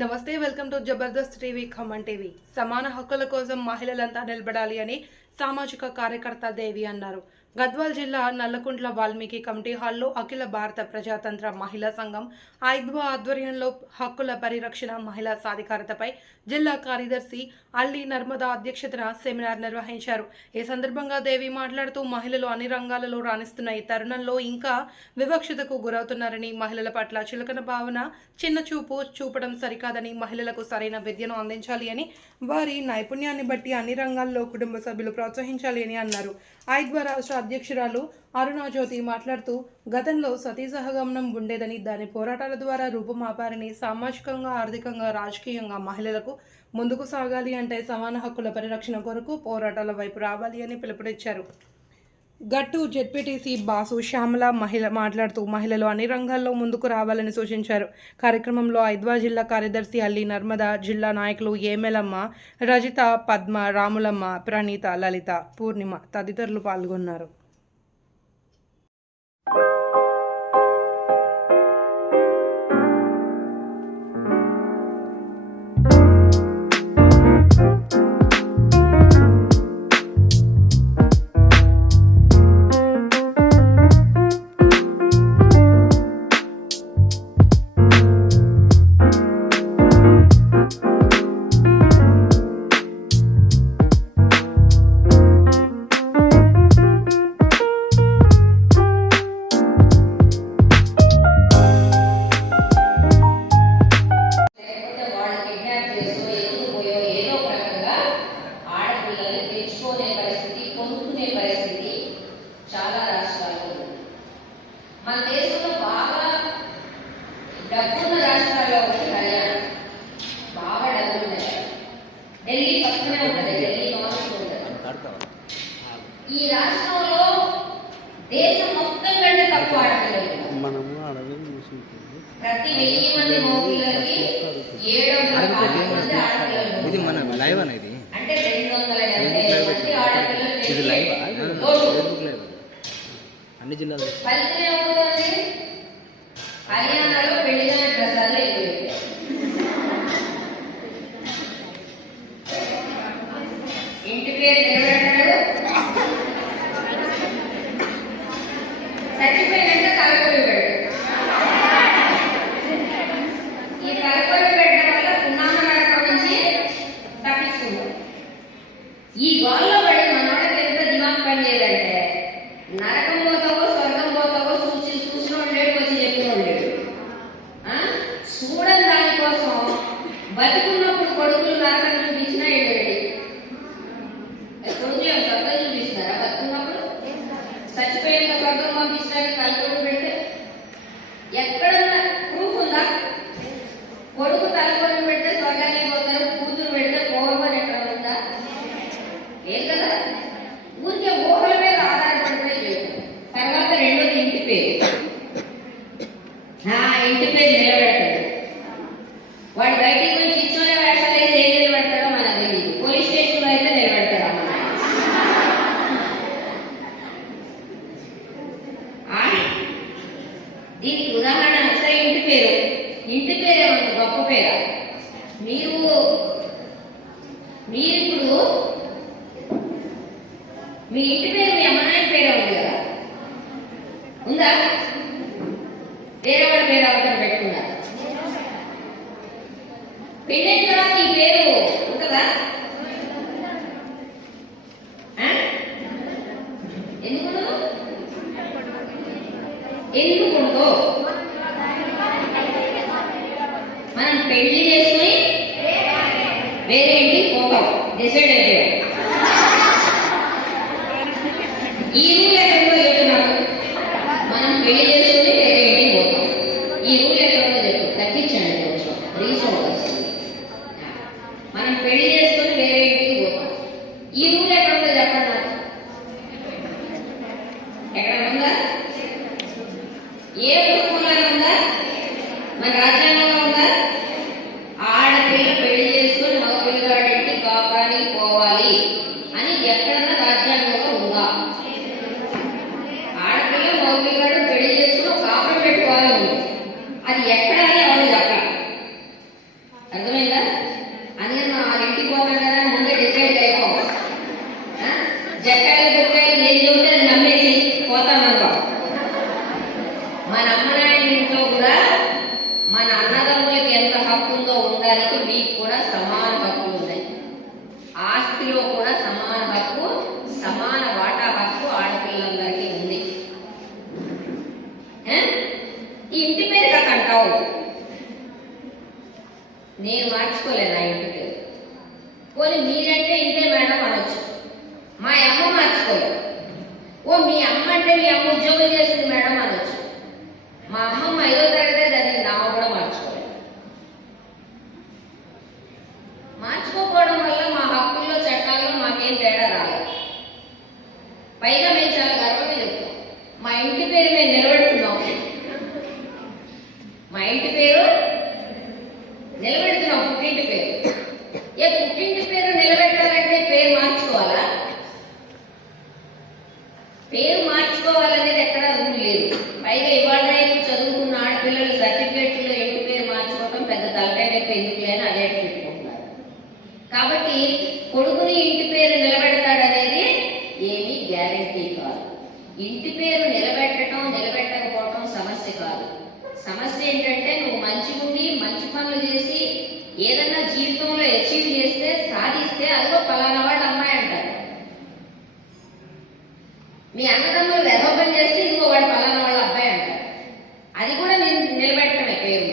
నమస్తే welcome to Jabardasth TV Khammam TV. సమాన హక్కుల కోసం మహిళలంతా నిలబడాలి అని సామాజిక కార్యకర్త దేవి అన్నారు. గద్వాల్ జిల్లా నల్లకుంట్ల వాల్మీకి కమిటీ హాల్లో అఖిల భారత ప్రజాతంత్ర మహిళా సంఘం ఐద్వా ఆధ్వర్యంలో హక్కుల పరిరక్షణ మహిళా సాధికారతపై జిల్లా కార్యదర్శి అల్లి నర్మదా అధ్యక్షతన సెమినార్ నిర్వహించారు. ఈ సందర్భంగా దేవి మాట్లాడుతూ మహిళలు అన్ని రంగాలలో రాణిస్తున్న ఈ తరుణంలో ఇంకా వివక్షతకు గురవుతున్నారని మహిళల పట్ల చులకన భావన చిన్న చూపు చూపడం సరికాదని మహిళలకు సరైన విద్యను అందించాలి అని వారి నైపుణ్యాన్ని బట్టి అన్ని రంగాల్లో కుటుంబ సభ్యులు ప్రోత్సహించాలి అని అన్నారు. ఐద్వ రాష్ట్ర అధ్యక్షురాలు అరుణాజ్యోతి మాట్లాడుతూ గతంలో సతీ సహగమనం ఉండేదని దాని పోరాటాల ద్వారా రూపుమాపారని సామాజికంగా ఆర్థికంగా రాజకీయంగా మహిళలకు ముందుకు సాగాలి అంటే సమాన హక్కుల పరిరక్షణ కొరకు పోరాటాల వైపు రావాలి అని పిలుపునిచ్చారు. గట్టు జెడ్పీటీసీ బాసు శ్యామల మహిళ మాట్లాడుతూ మహిళలు అన్ని రంగాల్లో ముందుకు రావాలని సూచించారు. కార్యక్రమంలో ఐద్వా జిల్లా కార్యదర్శి అల్లి నర్మద జిల్లా నాయకులు ఏమెలమ్మ రజిత పద్మ రాములమ్మ ప్రణీత లలిత పూర్ణిమ తదితరులు పాల్గొన్నారు. దేశంలో బాగా డబ్బున్న రాష్ట్రాల్లో ఒకటి హర్యానా. బాగా డబ్బున్నది ఢిల్లీ పక్కనే ఉంటుంది ఢిల్లీ ఈ రాష్ట్రంలో దేశం మొత్తం కంటే తక్కువ. మనము అడవి ప్రతి వెయ్యి మంది మగపిల్లలకి ఏడు వందల ఇది ఉన్నారు. మన లైవ్ అనేది. అంటే రెండు వందల ఇది లైవ్? లైవ్ అన్ని జిల్లాలు ఫలితం ఏమవుతుంది హర్యానాలో పెళ్ళిదాని ప్రసాదాలు ఇంటి పేరు చచ్చిపోయినాక తలకొరి బతుకున్నప్పుడు కొడుకులు నరకం చూపించినా ఏంటి కొడుకులు ఏమో స్వర్గం చూపిస్తున్నారా బతుకున్నప్పుడు? చచ్చిపోయిన స్వర్గం పంపించడానికి తలకొడుకు పెడితే ఎక్కడన్నా ప్రూఫ్ ఉందా? కొడుకు తలకొని పెడితే స్వర్గానికి పోతారు కూతురు పెడితే పోవమని ఎక్కడ ఉందా? ఏం కదా? ఊరికే ఊహల మీద ఆధారపడిపోయి తర్వాత రెండోది ఇంటి పేరు. ఇంటి పేరు నిలబెట్టాడు. వాడు బయట దీనికి ఉదాహరణ అసలు ఇంటి పేరు. ఇంటి పేరు ఉంది గొప్ప పేరు? మీరు మీరు ఇప్పుడు మీ ఇంటి పేరు మీ అమ్మనాయన పేరు ఉంది కదా? ఉందా? వేరే వాళ్ళ పేరు అవసరం పెట్టుకున్నారు పెళ్ళైన తర్వాత ఈ పేరు ఉంటుందా? ఎందుకు? ఎందుకు ఉండదు? మనం పెళ్ళి చేసుకుని వేరే ఇంటికి పోతాం డిసైడ్ అయిపోయాడు ఈ రూల్ ఎక్కడికో చెప్తున్నాను మనం పెళ్ళి చేసుకుని వేరే ఇంటికి పోతాం. ఈ రూల్ ఎక్కడికో చెప్పు. తగ్గించండి కొంచెం. రీసౌండ్ వస్తుంది మనం పెళ్ళి చేసుకుని వేరే ఇంటికి పోతాం. ఈ రూల్ ఎక్కడికో చెప్పండి నాకు? ఎక్కడ ఉందా? ఏ పుస్తకంలో ఉందా? మన రాజ్యాంగంలో ఉందా ఆడపిల్ల పెళ్ళి చేసుకుని మగ పిల్లగాడింటి కాపురానికి పోవాలి అర్థమైందా అందుకని మనం వాళ్ళ ఇంటికి పోతాం కదా అని ముందే డిసైడ్ అయిపోం ఆ? జక్కాయలు బుక్కాయలు ఏది చెబితే అది నమ్మేసి పోతాం అనుకో మన అమ్మ నాయన ఇంట్లో కూడా మన అన్నదమ్ములకి ఎంత హక్కు ఉందో ఉండడానికి మీకు కూడా సమాన హక్కులు ఉన్నాయి ఆస్తిలో కూడా సమాన హక్కు సమాన వాటా హక్కు ఆడపిల్లలందరికీ ఉంది ఏ? ఈ ఇంటి పేరు కథ అంటావు నేను మార్చుకోలేను నా ఇంటి పేరు పోనీ మీరంటే ఇంతే మేడం అనొచ్చు. మా అమ్మ మార్చుకోలేదు. ఓ మీ అమ్మ అంటే మీ అమ్మ ఉద్యోగం చేసింది మేడం అనొచ్చు మా అమ్మమ్మ ఐదో తరగతే చదివింది నామ కూడా మార్చుకోలేదు మార్చుకోకపోవడం వల్ల మా హక్కుల్లో చట్టాల్లో మాకేం తేడా రాలేదు పైగా మేము చాలా గర్వంగా చెప్తాం మా ఇంటి పేరు మేము నిలబెడుతున్నాం మా ఇంటి పేరు నిలబెడుతున్నాం పుట్టింటి పేరు. ఏ పుట్టింటి పేరు నిలబెట్టాలంటే పేరు మార్చుకోవాలా? పేరు మార్చుకోవాలనేది ఎక్కడ రూల్ లేదు. పైగా ఇవాళ రేపు చదువుకున్న ఆడపిల్లలు సర్టిఫికేట్లో ఇంటి పేరు మార్చుకోవటం పెద్ద తలకాయ నొప్పి ఎందుకులే అని అదే పెట్టుకుంటున్నారు కాబట్టి కొడుకుని ఇంటి పేరు నిలబెడతాడనేది ఏమీ గ్యారెంటీ కాదు. ఇంటి పేరు నిలబెట్టడం నిలబెట్టకపోవటం సమస్య కాదు. సమస్య ఏంటంటే మంచి పనులు చేసి ఏదన్నా జీవితంలో అచీవ్ చేస్తే సాధిస్తే అదిగో పలానా వాడు అమ్మాయి అంటారు. మీ అన్నదమ్ములు వెధోపం చేస్తే ఇంకో వాడు పలానా వాళ్ళ అబ్బాయి అంటారు. అది కూడా నిలబెట్టడమే పేరు